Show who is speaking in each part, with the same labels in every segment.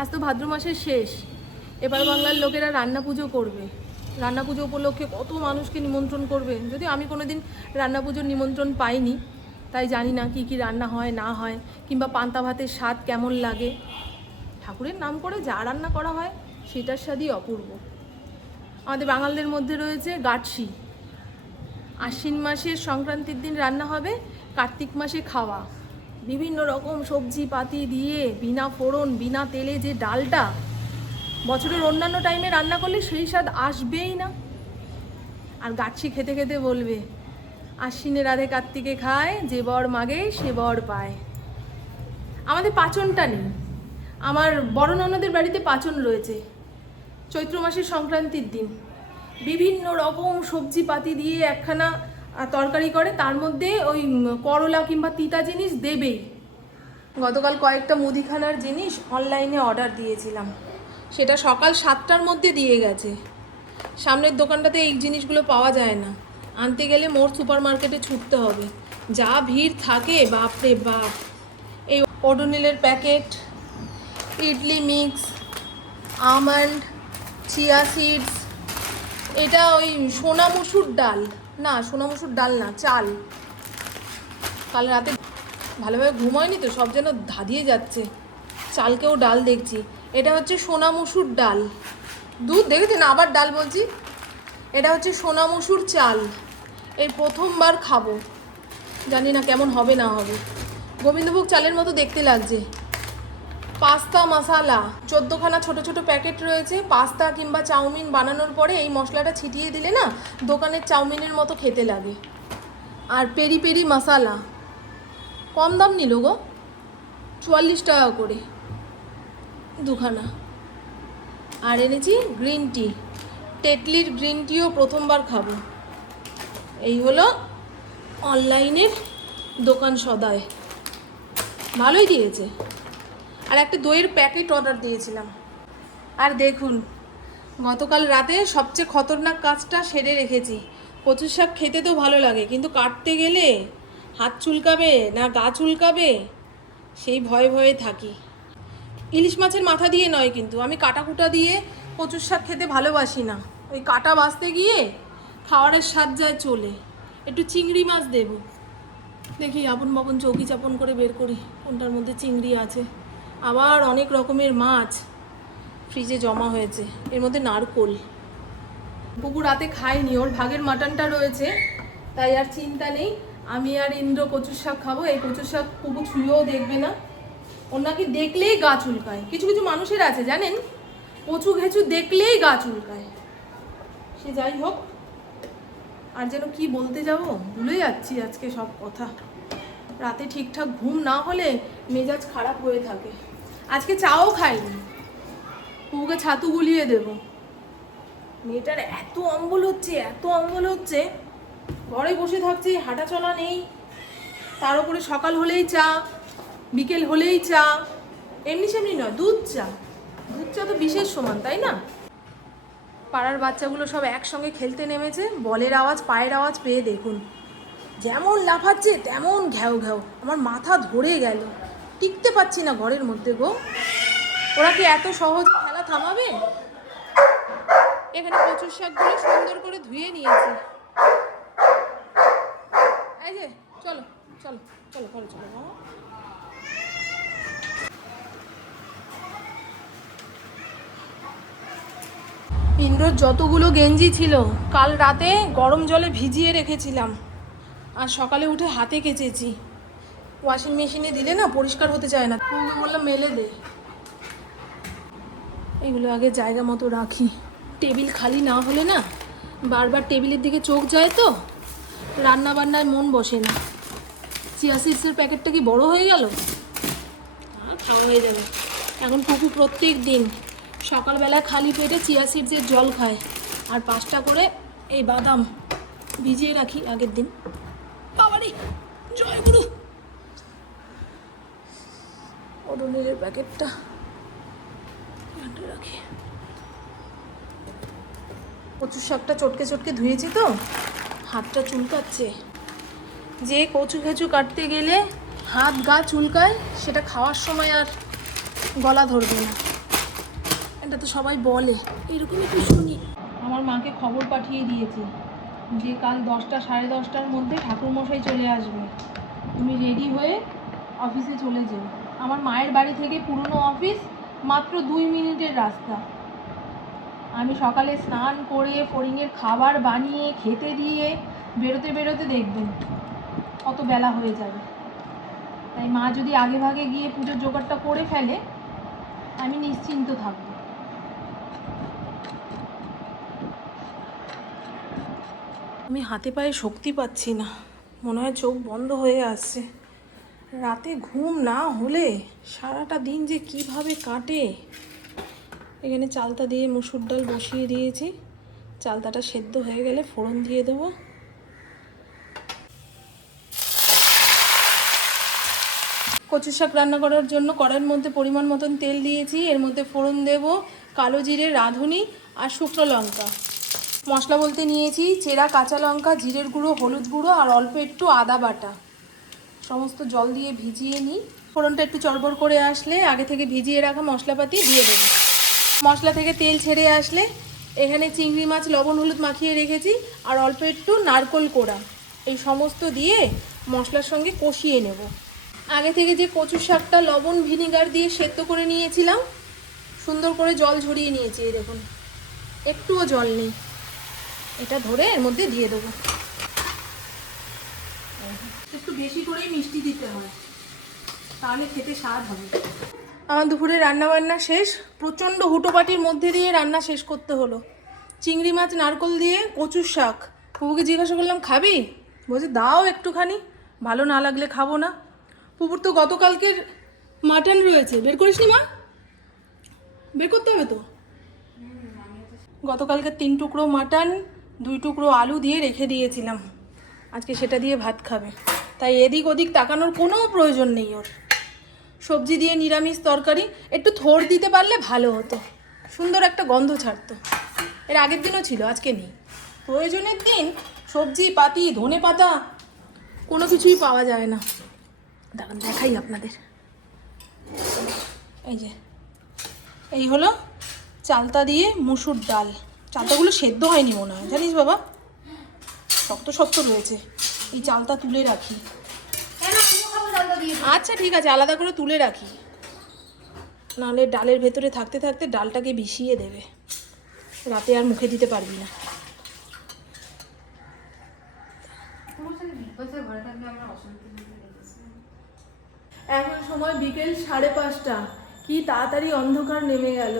Speaker 1: আজ তো ভাদ্র মাসের শেষ। এবার বাংলার লোকেরা রান্না পুজো করবে। রান্না পুজো উপলক্ষে কত মানুষকে নিমন্ত্রণ করবে। যদি আমি কোনো দিন রান্না পুজোর নিমন্ত্রণ পাইনি, তাই জানি না কি কি রান্না হয়, না হয়, কিংবা পান্তা ভাতের স্বাদ কেমন লাগে। ঠাকুরের নাম করে যা রান্না করা হয়, সেটার স্বাদই অপূর্ব। আমাদের বাঙালদের মধ্যে রয়েছে গাটসি আশ্বিন মাসের সংক্রান্তির দিন রান্না হবে, কার্তিক মাসে খাওয়া। বিভিন্ন রকম সবজি পাতি দিয়ে, বিনা ফোড়ন, বিনা তেলে যে ডালটা বছরের অন্যান্য টাইমে রান্না করলে সেই স্বাদ আসবেই না। আর গাছি খেতে খেতে বলবে আশ্বিনে রাধে কার্তিকে খায়, যে বর মাগে, সে বর পায়। আমাদের পাচনটা নেই। আমার বড় ননদের বাড়িতে পাচন রয়েছে। চৈত্র মাসের সংক্রান্তির দিন। বিভিন্ন রকম সবজি পাতি দিয়ে একখানা তরকারি করে, তার মধ্যে ওই করলা কিংবা তিতা জিনিস দেবেই। গতকাল কয়েকটা মুদিখানার জিনিস অনলাইনে অর্ডার দিয়েছিলাম। সেটা সকাল সাতটার মধ্যে দিয়ে গেছে। সামনের দোকানটাতে এই জিনিসগুলো পাওয়া যায় না। আনতে গেলে মোর সুপার মার্কেটে ছুটতে হবে। যা ভিড় থাকে বাপরে বাপ। এই ওডোনিলের packet idli mix almond chia seeds এটা ওই সোনা মুসুর ডাল। না, সোনা মুসুর ডাল না, চাল। কাল রাতে ভালোভাবে ঘুম হয়নি তো, সব যেন ধাঁধিয়ে যাচ্ছে। চালকেও ডাল দেখছি। এটা হচ্ছে সোনা মুসুর ডাল। দুধ দেখেছেন? আবার ডাল বলছি। এটা হচ্ছে সোনা মুসুর চাল। এই প্রথমবার খাব। জানি না কেমন হবে, না হবে। গোবিন্দভোগ চালের মতো দেখতে লাগছে। পাস্তা, মশালা। চোদ্দোখানা ছোট ছোট প্যাকেট রয়েছে। পাস্তা কিংবা চাউমিন বানানোর পরে এই মশলাটা ছিটিয়ে দিলে না দোকানের চাউমিনের মতো খেতে লাগে। আর পেরি পেরি মশালা। কম দাম নিল গো। চুয়াল্লিশ টাকা করে। দুখানা। আর এনেছি গ্রিন টি। টেটলির গ্রিন টিও প্রথমবার খাব। এই হলো অনলাইনের দোকান সদায়। ভালোই দিয়েছে। আর একটা দইয়ের প্যাকেট অর্ডার দিয়েছিলাম। আর দেখুন, গতকাল রাতে সবচেয়ে খতরনাক কাজটা সেরে রেখেছি। কচুর শাক খেতে তো ভালো লাগে, কিন্তু কাটতে গেলে হাত চুলকাবে না গা চুলকাবে? সেই ভয়ে ভয়ে থাকি। ইলিশ মাছের মাথা দিয়ে নয় কিন্তু, আমি কাটাকুটা দিয়ে কচুর শাক খেতে ভালোবাসি না। ওই কাটা বাঁচতে গিয়ে খাওয়ারের স্বাদ যায় চলে। একটু চিংড়ি মাছ দেবো। দেখি আপন বাপন চৌকি চাপন করে বের করি, কোনটার মধ্যে চিংড়ি আছে। আবার অনেক রকমের মাছ ফ্রিজে জমা হয়েছে। এর মধ্যে নারকোল। পুকুর রাতে খায়নি ওর ভাগের মাটনটা রয়েছে, তাই আর চিন্তা নেই। আমি আর ইন্দ্র কচুর শাক খাব, এই কচুর শাক পুকু ছুঁয়েও দেখবে না। ওর নাকি দেখলেই গা চুলকায়। কিছু কিছু মানুষের আছে, জানেন? কচু ঘেঁচু দেখলেই গা চুলকায়। সে যাই হোক, আর যেন কি বলতে যাব? ভুলে যাচ্ছি আজকে সব কথা। রাতে ঠিকঠাক ঘুম না হলে মেজাজ খারাপ হয়ে থাকে। আজকে চাও খাইনি। পুকুকে ছাতু গুলিয়ে দেব। মেয়েটার এত অম্বল হচ্ছে, এত অম্বল হচ্ছে। ঘরে বসে থাকছে হাঁটা চলা নেই। তার উপরে সকাল হলেই চা, বিকেল হলেই চা। এমনি সেমনি নয়, দুধ চা। দুধ চা তো বিশেষ সমান, তাই না? পাড়ার বাচ্চাগুলো সব একসঙ্গে খেলতে নেমেছে, বলের আওয়াজ, পায়ের আওয়াজ পেয়ে দেখুন। যেমন লাফাচ্ছে, তেমন ঘ্যাও ঘ্যাও। আমার মাথা ধরে গেল। টিকতে পারছি না ঘরের মধ্যে গো। ওরা কি এত সহজ খেলা থামাবে? এখানে প্রচুর শাকগুলো সুন্দর করে ধুয়ে নিয়েছি। এই যে, চলো চলো চলো চলো বাবা ইন্দ্রর যতগুলো গেঞ্জি ছিল, কাল রাতে গরম জলে ভিজিয়ে রেখেছিলাম। আর সকালে উঠে হাতে কেচেছি। ওয়াশিং মেশিনে দিলে না পরিষ্কার হতে চায় না। ওকে বললাম, মেলে দে। এগুলো আগে জায়গা মতো রাখি। টেবিল খালি না হলে না বারবার টেবিলের দিকে চোখ যায় তো। রান্না বান্নায় মন বসে না। চিয়া সিডসের প্যাকেটটা কি বড় হয়ে গেল? খাওয়া হয়ে যাবে। এখন পুকু প্রত্যেক দিন সকালবেলা খালি পেটে চিয়া সিডসের জল খায়। আর পাঁচটা করে এই বাদাম ভিজিয়ে রাখি আগের দিন। বাবারি, জয় গুরু! অরুণের প্যাকেটটা রাখি। কচু শাকটা চটকে চটকে ধুয়েছি তো, হাতটা চুলকাচ্ছে। যে কচু খেচু কাটতে গেলে হাত গা চুলকায়, সেটা খাওয়ার সময় আর গলা ধরবে না।
Speaker 2: এটা তো সবাই বলে, এরকমই কি শুনি।
Speaker 1: আমার মাকে খবর পাঠিয়ে দিয়েছে যে কাল দশটা সাড়ে দশটার মধ্যে ঠাকুরমশাই চলে আসবে। তুমি রেডি হয়ে অফিসে চলে যেও। আমার মায়ের বাড়ি থেকে পুরনো অফিস, মাত্র দুই মিনিটের রাস্তা। আমি সকালে স্নান করে ফড়িংয়ের খাবার বানিয়ে, খেতে দিয়ে বেরোতে বেরোতে দেখবেন কত বেলা হয়ে যাবে। তাই মা যদি আগে ভাগে গিয়ে পুজোর জোগাড়টা করে ফেলে, আমি নিশ্চিন্ত থাকব। আমি হাতে পায়ে শক্তি পাচ্ছি না। মনে হয় চোখ বন্ধ হয়ে আসছে। রাতে ঘুম না হলে সারাটা দিন যে কীভাবে কাটে। এখানে চালতা দিয়ে মুসুর ডাল বসিয়ে দিয়েছি। চালতাটা সেদ্ধ হয়ে গেলে ফোড়ন দিয়ে দেবো। কচু শাক রান্না করার জন্য কড়াইয়ের মধ্যে পরিমাণ মতন তেল দিয়েছি। এর মধ্যে ফোড়ন দেব, কালো জিরে, রাঁধুনি আর শুকনো লঙ্কা। মশলা বলতে নিয়েছি চেরা, কাঁচা লঙ্কা, জিরের গুঁড়ো, হলুদ গুঁড়ো আর অল্প একটু আদা বাটা। সমস্ত জল দিয়ে ভিজিয়ে নিই। ফোড়নটা একটু চড়বড় করে আসলে, আগে থেকে ভিজিয়ে রাখা মশলাপাতি দিয়ে দেবো। মশলা থেকে তেল ছেড়ে আসলে, এখানে চিংড়ি মাছ, লবণ, হলুদ মাখিয়ে রেখেছি, আর অল্প একটু নারকোল কোড়া। এই সমস্ত দিয়ে মশলার সঙ্গে কষিয়ে নেব। আগে থেকে যে কচু শাকটা, লবণ, ভিনিগার দিয়ে সেদ্ধ করে নিয়েছিলাম, সুন্দর করে জল ঝরিয়ে নিয়েছি দেখুন। একটুও জল নেই। এটা ধরে এর মধ্যে দিয়ে দেবো। একটু বেশি করেই মিষ্টি দিতে হয়। তাহলে খেতে স্বাদ হবে। আমার দুপুরে রান্না বান্না শেষ। প্রচণ্ড হুটোপাটির মধ্যে দিয়ে রান্না শেষ করতে হলো। চিংড়ি মাছ, নারকল দিয়ে কচুর শাক। পুপুকে জিজ্ঞাসা করলাম, খাবি? বলছে, দাও একটুখানি। ভালো না লাগলে খাব না। পুকুর তো গতকালকের মাটন রয়েছে। বের করিসনি মা? বের করতে হবে তো? গতকালকে তিন টুকরো মাটন, দুই টুকরো আলু দিয়ে রেখে দিয়েছিলাম। আজকে সেটা দিয়ে ভাত খাবে। তাই এদিক ওদিক তাকানোর কোনো প্রয়োজন নেই ওর। সবজি দিয়ে নিরামিষ তরকারি, একটু থোড় দিতে পারলে ভালো হতো। সুন্দর একটা গন্ধ ছাড়তো। এর আগের দিনও ছিল, আজকে নেই। প্রয়োজনের দিন সবজি, পাতি, ধনে পাতা, কোনো কিছুই পাওয়া যায় না। দেখাই আপনাদের। এই যে, এই হলো চালতা দিয়ে মুসুর ডাল। চালতাগুলো সেদ্ধ হয়নি মনে হয়, জানিস বাবা? শক্ত শক্ত রয়েছে। এই চালটা তুলে রাখি। আচ্ছা ঠিক আছে আলাদা করে তুলে রাখি। নাহলে ডালের ভেতরে থাকতে থাকতে ডালটাকে বিষিয়ে দেবে। রাতে আর মুখে দিতে পারবি না। এখন সময় বিকেল সাড়ে পাঁচটা। কি তাড়াতাড়ি অন্ধকার নেমে গেল।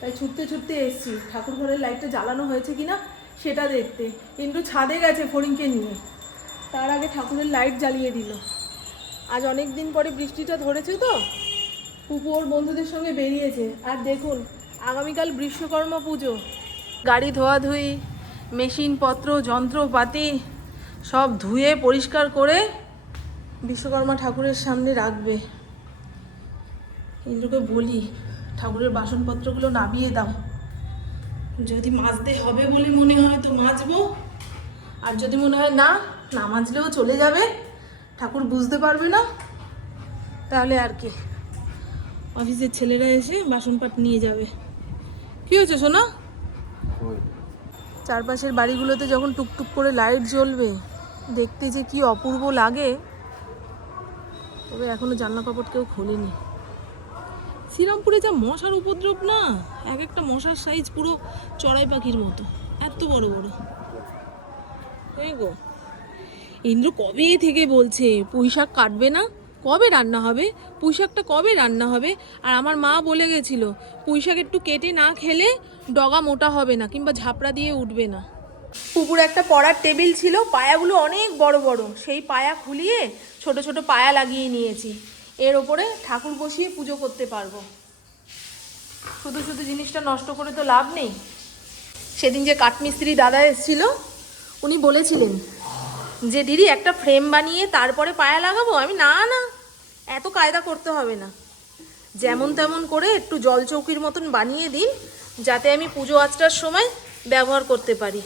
Speaker 1: তাই ছুটতে ছুটতে এসছি। ঠাকুর ঘরের লাইটটা জ্বালানো হয়েছে কিনা সেটা দেখতে। কিন্তু ছাদে গেছে ফড়িংকে নিয়ে। তার আগে ঠাকুরের লাইট জ্বালিয়ে দিল। আজ অনেক দিন পরে বৃষ্টিটা ধরেছে তো। পুপু ওর বন্ধুদের সঙ্গে বেরিয়েছে। আর দেখুন, আগামীকাল বিশ্বকর্মা পুজো। গাড়ি ধোয়াধুয়ি মেশিনপত্র যন্ত্রপাতি সব ধুয়ে পরিষ্কার করে বিশ্বকর্মা ঠাকুরের সামনে রাখবে। ইন্দ্রকে বলি, ঠাকুরের বাসনপত্রগুলো নামিয়ে দাও। যদি মাজতে হবে বলে মনে হয় তো মাজবো। আর যদি মনে হয় না না মাজলেও চলে যাবে। ঠাকুর বুঝতে পারবে না। তাহলে আর কি। অফিসের ছেলেরা এসে বাসনপাট নিয়ে যাবে। কি হয়েছে সোনা? চারপাশের বাড়িগুলোতে যখন টুকটুক করে লাইট জ্বলবে দেখতে যে কি অপূর্ব লাগে তবে এখনও জানলা কাপড় কেউ খোলেনি। শ্রীরামপুরে যা মশার উপদ্রব না এক একটা মশার সাইজ পুরো চড়াই পাখির মতো এত বড় বড়। এই গো। ইন্দ্র কবে থেকে বলছে পুঁই শাক কাটবে না? কবে রান্না হবে? পুঁই শাকটা কবে রান্না হবে? আর আমার মা বলে গেছিল পুঁই শাক একটু কেটে না খেলে ডগা মোটা হবে না কিংবা ঝাপড়া দিয়ে উঠবে না। পুকুরে একটা পড়ার টেবিল ছিল, পায়াগুলো অনেক বড় বড়। সেই পায়া খুলিয়ে ছোট ছোট পায়া লাগিয়ে নিয়েছি। এর ওপরে ঠাকুর বসিয়ে পুজো করতে পারব। শুধু শুধু জিনিসটা নষ্ট করে তো লাভ নেই। সেদিন যে কাঠমিস্ত্রি দাদা এসেছিল, উনি বলেছিলেন যে দিদি একটা ফ্রেম বানিয়ে তারপরে পায়া লাগাবো? আমি, না না, এত কায়দা করতে হবে না। যেমন তেমন করে একটু জল চৌকির মতন বানিয়ে দিন, যাতে আমি পুজো আচটার সময় ব্যবহার করতে পারি।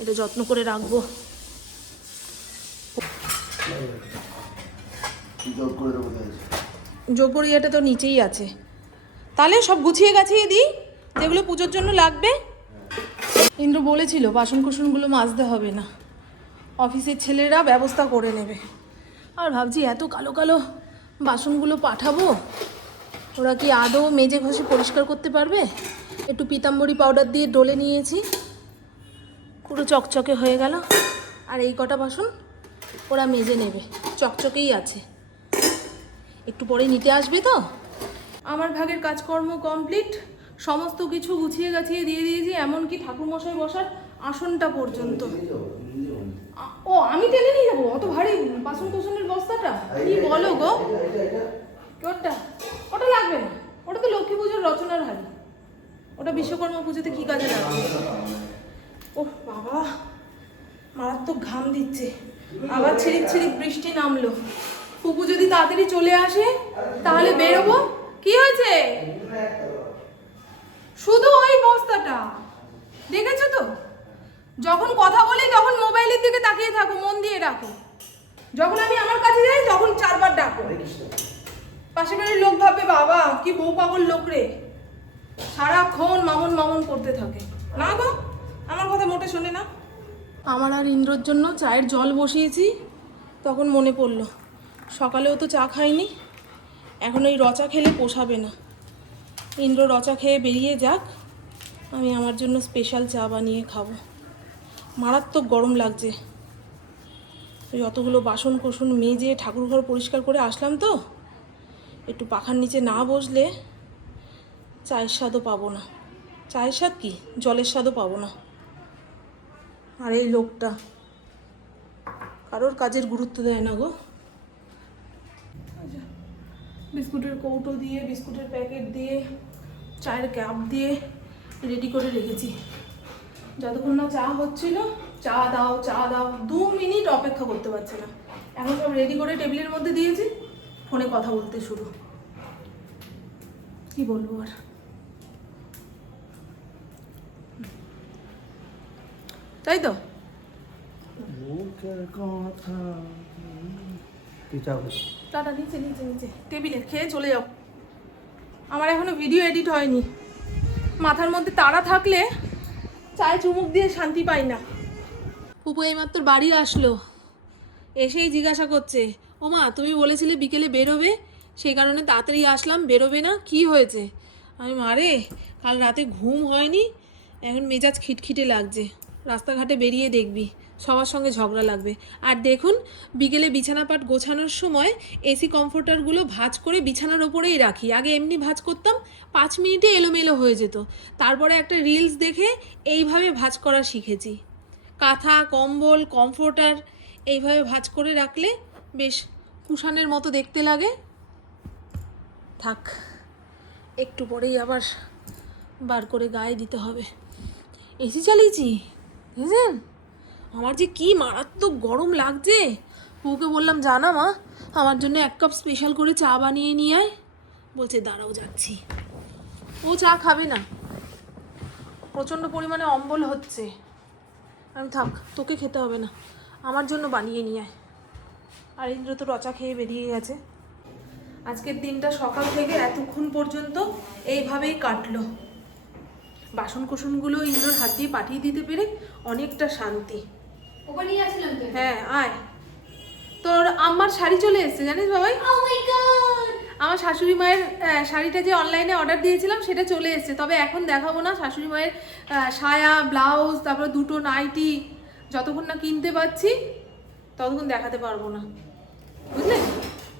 Speaker 1: এটা যত্ন করে রাখব। যোগরিয়াটা তো নিচেই আছে। তাহলে সব গুছিয়ে গাছিয়ে দিই, যেগুলো পুজোর জন্য লাগবে? ইন্দ্র বলেছিল বাসন কুসনগুলো মাজতে হবে না। অফিসের ছেলেরা ব্যবস্থা করে নেবে। আর ভাবছি এত কালো কালো বাসনগুলো পাঠাবো? ওরা কি আদৌ মেজে ঘষে পরিষ্কার করতে পারবে? একটু পিতাম্বরী পাউডার দিয়ে ডলে নিয়েছি। পুরো চকচকে হয়ে গেল। আর এই কটা বাসন ওরা মেজে নেবে। চকচকেই আছে। একটু পরে নিতে আসবে তো? আমার ভাগের কাজকর্ম কমপ্লিট সমস্ত কিছু গুছিয়ে গাছিয়ে দিয়ে দিয়েছি, এমনকি ঠাকুরমশাই বসার আসনটা পর্যন্ত। ও, আমি টেনে নিয়ে যাব? অত ভারী বাসন কোসনের বস্তাটা? কি বলো গো? ওটা ওটা লাগবে না। ওটা তো লক্ষ্মী পুজোর রচনার হারি ওটা বিশ্বকর্মা পুজোতে কি কাজে লাগবে? ও বাবা, মারাত্মক ঘাম দিচ্ছে। আবার ছিরিক ছিরিক বৃষ্টি নামলো। পুপু যদি তাড়াতাড়ি চলে আসে, তাহলে বেরোবো? কি হয়েছে? শুধু ওই বস্তাটা। দেখেছ তো? যখন কথা বলি তখন মোবাইলের দিকে তাকিয়ে থাকো মন দিয়ে রাখো। যখন আমি আমার কাছে যাই তখন চারবার ডাকো। পাশের বাড়ির লোক ভাববে বাবা কি বউ পাগল লোক রে। সারাক্ষণ মামন মামন করতে থাকে। না গো আমার কথা মোটে শোনে না। আমার আর ইন্দ্রর জন্য চায়ের জল বসিয়েছি তখন মনে পড়ল সকালেও তো চা খাইনি এখন ওই রচা খেলে পোষাবে না। ইন্দ্র রচা খেয়ে বেরিয়ে যাক। আমি আমার জন্য স্পেশাল চা বানিয়ে খাব। মারাত্মক গরম লাগছে। ওই অতগুলো বাসন কোসন মেজে ঠাকুরঘর পরিষ্কার করে আসলাম তো। একটু পাখার নিচে না বসলে চায়ের স্বাদও পাবো না। চায়ের স্বাদ কি? জলের স্বাদও পাবো না। আর এই লোকটা কারোর কাজের গুরুত্ব দেয় না গো। আচ্ছা, বিস্কুটের কৌটো দিয়ে বিস্কুটের প্যাকেট দিয়ে চায়ের কাপ দিয়ে রেডি করে রেখেছি। যতক্ষণ না চা হচ্ছিল চা দাও চা দাও দু মিনিট অপেক্ষা করতে পারছে না। এখন সব রেডি করে টেবিলের মধ্যে দিয়েছি ফোনে কথা বলতে শুরু। কি বলব আর? তাই তো? টাটা নিচে নিচে নিচে। টেবিলে খেয়ে চলে যাও। আমার এখনও ভিডিও এডিট হয়নি। মাথার মধ্যে তারা থাকলে চায়ে চুমুক দিয়ে শান্তি পাই না। পুপু এইমাত্র বাড়ি আসলো। এসেই জিজ্ঞাসা করছে, ও মা, তুমি বলেছিলে বিকেলে বেরোবে? সেই কারণে তাড়াতাড়ি আসলাম, বেরোবে না? কি হয়েছে? আমি মারে কাল রাতে ঘুম হয়নি? এখন মেজাজ খিটখিটে লাগছে। রাস্তাঘাটে বেরিয়ে দেখবি। সবার সঙ্গে ঝগড়া লাগবে। আর দেখুন, বিকেলে বিছানাপাট গোছানোর সময় এসি কমফোর্টারগুলো ভাঁজ করে বিছানার ওপরেই রাখি। আগে এমনি ভাঁজ করতাম, পাঁচ মিনিটে এলোমেলো হয়ে যেত। তারপরে একটা রিলস দেখে এইভাবে ভাঁজ করা শিখেছি। কাঁথা, কম্বল কমফোর্টার এইভাবে ভাঁজ করে রাখলে বেশ কুশানের মতো দেখতে লাগে। থাক, একটু পরেই আবার বার করে গায়ে দিতে হবে। এসি চালিয়েছি বুঝলেন আমার যে কি মারাত্মক গরম লাগছে। বউকে বললাম জানা মা, আমার জন্য এক কাপ স্পেশাল করে চা বানিয়ে নিয়ে আয়। বলছে, দাঁড়াও, যাচ্ছি। ও চা খাবে না। প্রচণ্ড পরিমাণে অম্বল হচ্ছে। আমি, থাক, তোকে খেতে হবে না, আমার জন্য বানিয়ে নিয়ে আয়। আর ইন্দ্র তো রচা খেয়ে বেরিয়ে গেছে। আজকের দিনটা সকাল থেকে এতক্ষণ পর্যন্ত এইভাবেই কাটলো। বাসন কোসনগুলো ইন্দ্রর হাত দিয়ে পাঠিয়ে দিতে পেরে অনেকটা শান্তি। হ্যাঁ আয়। তোর আমার শাড়ি চলে এসেছে জানিস বাবাই?
Speaker 2: গড
Speaker 1: আমার শাশুড়ি মায়ের শাড়িটা যে অনলাইনে অর্ডার দিয়েছিলাম সেটা চলে এসেছে। তবে এখন দেখাবো না শাশুড়ি মায়ের সায়া ব্লাউজ তারপরে দুটো নাইটি যতক্ষণ না কিনতে পারছি ততক্ষণ দেখাতে পারব না। বুঝলে?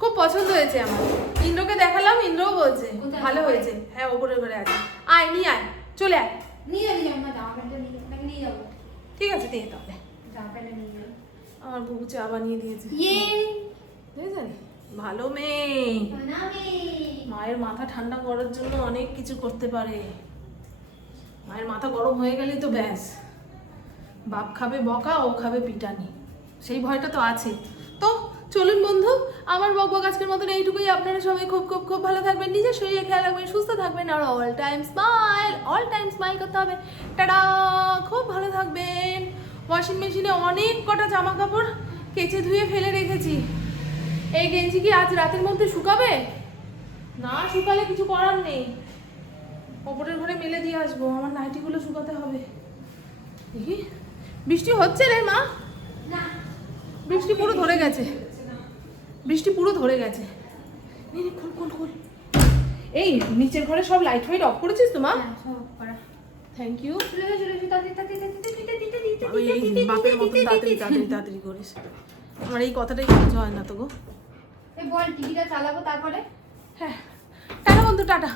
Speaker 1: খুব পছন্দ হয়েছে আমার। ইন্দ্রকে দেখালাম ইন্দ্রও বলছে? ভালো হয়েছে। হ্যাঁ ওপরের ঘরে আছে। আয় নিয়ে আয় চলে আয়।
Speaker 2: নিয়ে
Speaker 1: ঠিক আছে দিয়ে তাহলে আমার বুবু চা বানিয়ে দিয়েছে।
Speaker 2: ইয়ে।
Speaker 1: ভালো মেয়ে। মায়ের মাথা ঠান্ডা করার জন্য অনেক কিছু করতে পারে। মায়ের মাথা গরম হয়ে গেলেই তো ব্যাস। বাপ খাবে বকা ও খাবে পিটানি। সেই ভয়টা তো আছে। তো চলুন বন্ধু আমার বক বক আজকের মতন এইটুকুই। আপনারা সবাই খুব খুব খুব ভালো থাকবেন নিজের শরীরে খেয়াল রাখবেন সুস্থ থাকবেন আর all time smile all time smile করতে হবে। টাটা! খুব ভালো থাকবেন। ওয়াশিং মেশিনে অনেক কটা জামা কাপড় কেচে ধুয়ে ফেলে রেখেছি। এই গেঞ্জি কি আজ রাতের মধ্যে শুকাবে? না শুকালে কিছু করার নেই। ওপরের ঘরে মেলে দিয়ে আসব আমার নাইটিগুলো শুকাতে হবে। দেখি বৃষ্টি হচ্ছে রে মা। বৃষ্টি পুরো ধরে গেছে। বৃষ্টি পুরো ধরে গেছে। নে, নে, খোল খোল খোল। এই নিচের ঘরে সব লাইট ফাইট অফ করেছিস তো মা?
Speaker 2: সব করা।
Speaker 1: থ্যাংক ইউ
Speaker 2: চলে গেছে চলে
Speaker 1: ওই এই বাপের মতন তাড়াতাড়ি তাড়াতাড়ি তাড়াতাড়ি করিস আমার এই কথাটাই সহ্য হয় না তো গো।
Speaker 2: এই বল টিভিটা চালাবো তারপরে?
Speaker 1: হ্যাঁ। টাটা বন্ধু টাটা।